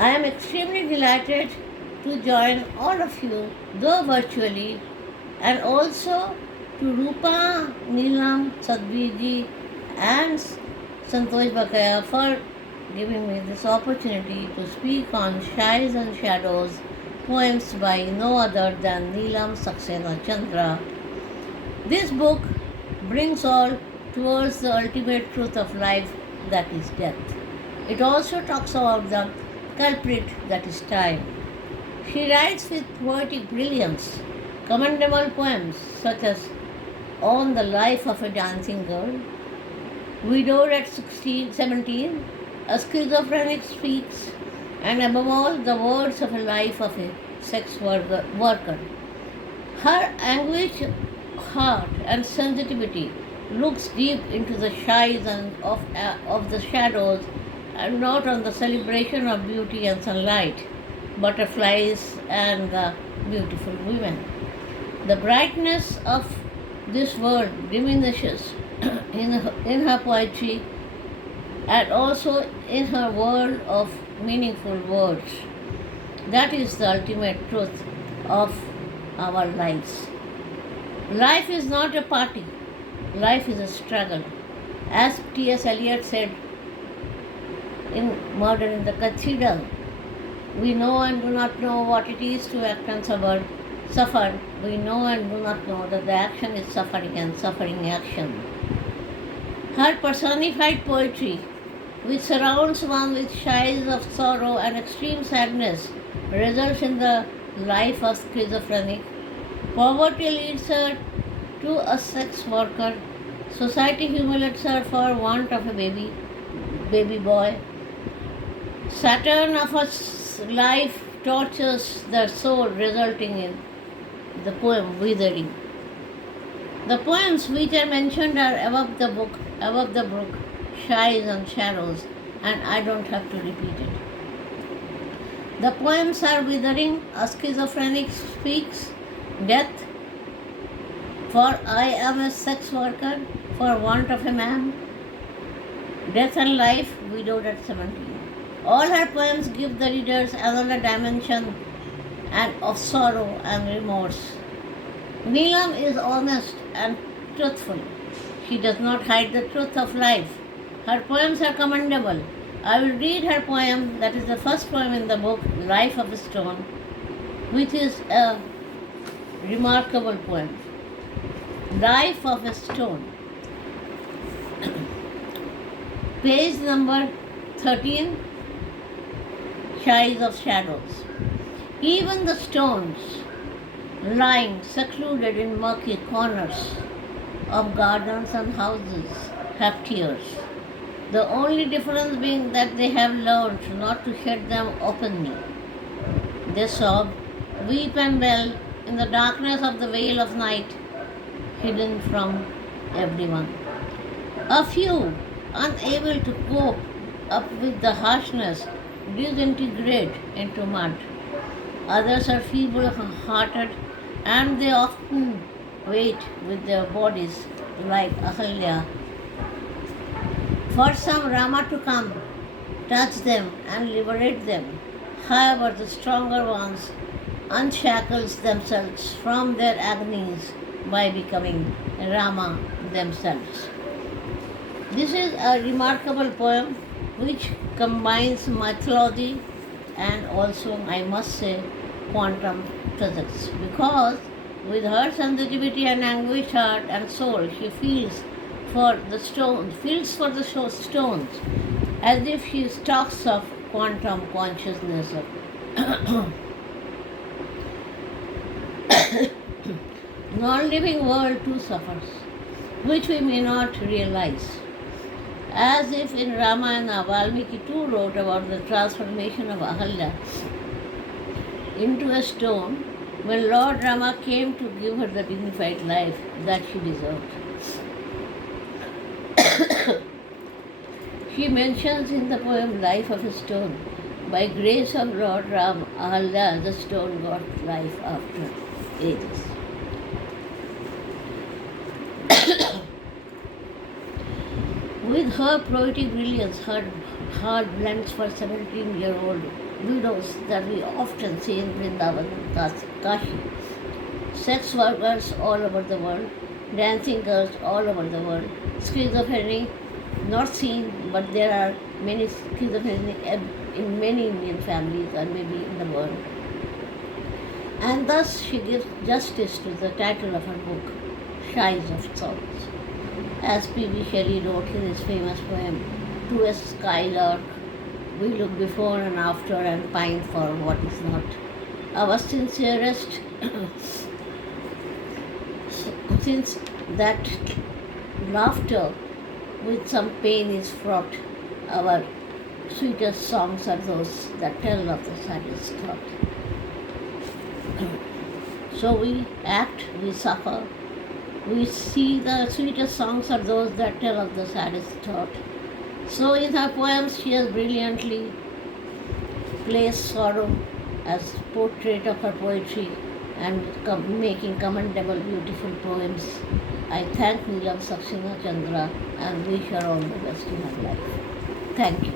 I am extremely delighted to join all of you, though virtually, and also to Rupa, Neelam, Sadhviji, and Santosh Bakaya for giving me this opportunity to speak on Shies and Shadows, poems by no other than Neelam Saxena Chandra. This book brings all towards the ultimate truth of life, that is death. It also talks about the culprit, that is time. She writes with poetic brilliance commendable poems such as On the Life of a Dancing Girl, Widowed at 17, A Schizophrenic Speaks, and above all, the words of a life of a sex worker. Her anguished heart and sensitivity looks deep into the shies and of the shadows and not on the celebration of beauty and sunlight, butterflies and the beautiful women. The brightness of this world diminishes in her poetry and also in her world of meaningful words. That is the ultimate truth of our lives. Life is not a party, life is a struggle. As T.S. Eliot said in Murder in the Cathedral, we know and do not know what it is to act and suffer. We know and do not know that the action is suffering and suffering action. Her personified poetry, which surrounds one with shies of sorrow and extreme sadness, results in the life of schizophrenic. Poverty leads her to a sex worker. Society humiliates her for want of a baby boy. Saturn of her life tortures the soul, resulting in the poem Withering. The poems which are mentioned are above the book, Shies and Shadows, and I don't have to repeat it. The poems are Withering, A Schizophrenic Speaks, Death, For I Am a Sex Worker, For Want of a Man, Death and Life, Widowed at 17. All her poems give the readers another dimension and of sorrow and remorse. Neelam is honest and truthful. She does not hide the truth of life. Her poems are commendable. I will read her poem, that is the first poem in the book, Life of a Stone, which is a remarkable poem. Life of a Stone. Page number 13, Shies of Shadows. Even the stones, lying secluded in murky corners of gardens and houses, have tears. The only difference being that they have learned not to shed them openly. They sob, weep and wail in the darkness of the veil of night, hidden from everyone. A few, unable to cope up with the harshness, disintegrate into mud. Others are feeble-hearted, and they often wait with their bodies like Ahalya for some Rama to come, touch them and liberate them. However, the stronger ones unshackles themselves from their agonies by becoming Rama themselves. This is a remarkable poem which combines mythology and also, I must say, quantum physics, because with her sensitivity and anguished heart and soul, she feels for the stones, as if she talks of quantum consciousness of non-living world too suffers, which we may not realize. As if in Ramayana, Valmiki too wrote about the transformation of Ahalya into a stone when Lord Rama came to give her the dignified life that she deserved. She mentions in the poem Life of a Stone, by grace of Lord Ram, Ahalya, the stone got life after ages. With her poetic brilliance, her hard blends for 17-year-old widows that we often see in Vrindavan and Kashi. Sex workers all over the world, dancing girls all over the world, schizophrenia not seen, but there are many schizophrenia in many Indian families and maybe in the world. And thus she gives justice to the title of her book, Shies of Souls. As P.B. Shelley wrote in his famous poem, To a Skylark, we look before and after and pine for what is not. Our sincerest, since that laughter with some pain is fraught, our sweetest songs are those that tell of the saddest thought. So we act, we suffer, we see the sweetest songs are those that tell of the saddest thought. So in her poems she has brilliantly placed sorrow as portrait of her poetry and making commendable beautiful poems. I thank Neelam Saxena Chandra and wish her all the best in her life. Thank you.